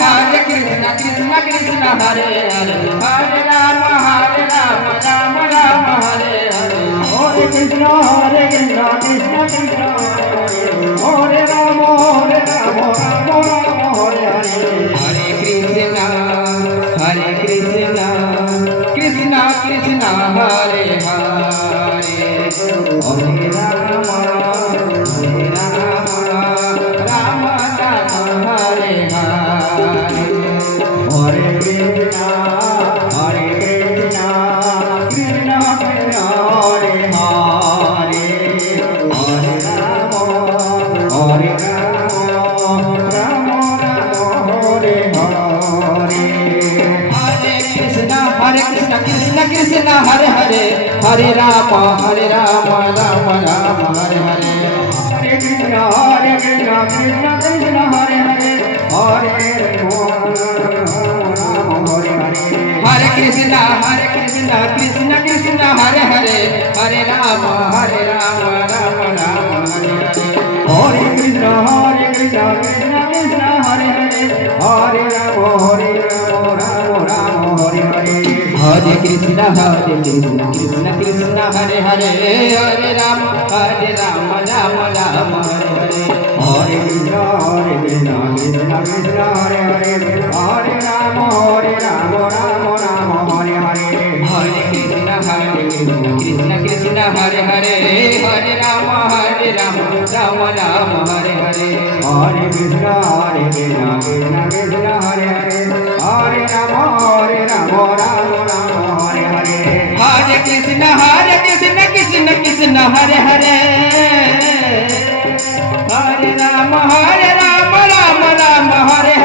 Hare Krishna Krishna Krishna Hare Hare Ram Ram Hare Hare Hare Krishna Krishna Krishna Hare Rama Rama Hare Hare Hare Krishna Krishna Krishna Hare Hare Hare Rama Rama Rama Hare Hare Hare Krishna Krishna Krishna Hare Hare Hare Rama Rama Hare Hare Hare Krishna Krishna Krishna Hare Hare Hare Rama Rama Rama Hare Hare Hare Krishna Krishna Krishna Hare Hare Hare Rama Hare Krishna Krishna Krishna Hare Hare Hare Rama Rama Rama Hare Hare Hare Krishna Krishna Krishna Hare Hare Hare Rama Rama Hare Hare Hare Krishna Krishna Krishna Hare Hare Hare Rama Rama Rama Hare Hare Hare Krishna Krishna Krishna Hare Hare Hare Rama Rama Hare Hare Hare Krishna Krishna Krishna Hare Hare Hare Rama Rama Rama Hare Hare Hare Krishna Krishna Krishna Hare Hare Hare Rama Rama Hare Hare Hare Krishna Krishna Krishna Hare Hare Hare Rama Rama Rama Hare Hare Hare Krishna Krishna Krishna Hare Hare Hare Rama Rama Hare Hare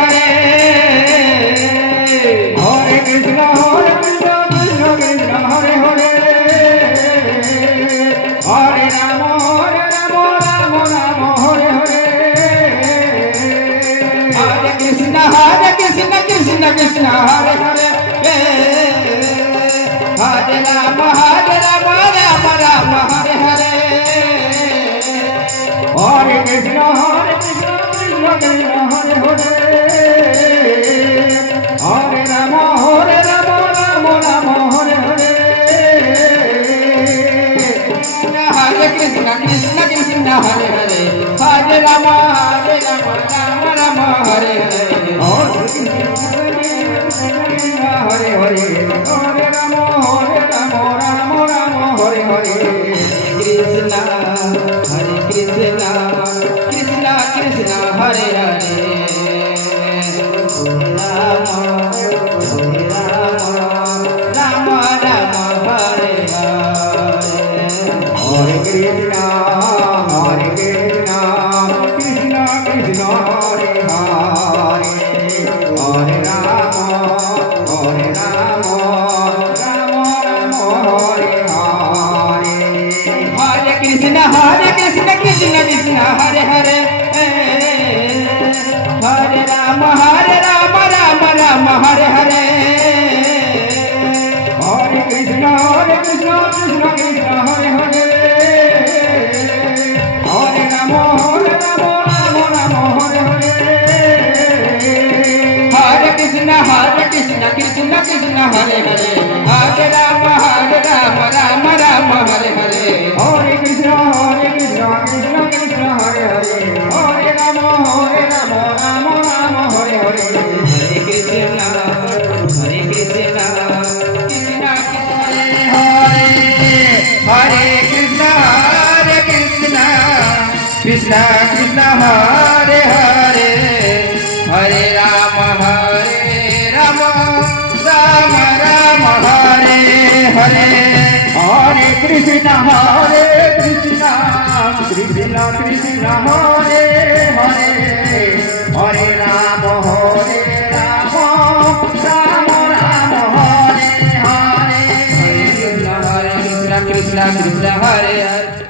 Hare Krishna Krishna Krishna Hare Hare Hare Rama Rama Rama Hare Hare Hare Krishna Krishna Krishna Hare Hare Hare Rama Rama Hare Hare Hare Krishna Krishna Hare Hare Hare Rama Rama Rama Hare Hare Hare Hare Hare Rama Rama Hare Hare Krishna Krishna Krishna Hare Hare Rama Rama Hare Hare Hare Krishna Krishna Krishna Hare Hare Hare Rama Rama Hare Hare Hare Krishna Krishna Hare Hare Hare Rama Rama Hare Hare Hare Krishna Krishna Krishna Hare Hare Hare Rama Rama Hare Hare Hare Krishna Krishna Krishna Hare Hare Hare Rama Rama Hare Hare Hare Krishna Krishna Krishna Hare Hare Hare Rama Rama Hare Hare Hare Krishna Krishna Hare Krishna Krishna Krishna Hare Hare Hare Rama Rama Hare Hare Hare Krishna Krishna Krishna Hare Hare Hare Rama Rama Hare Hare Krishna Krishna Hare Hare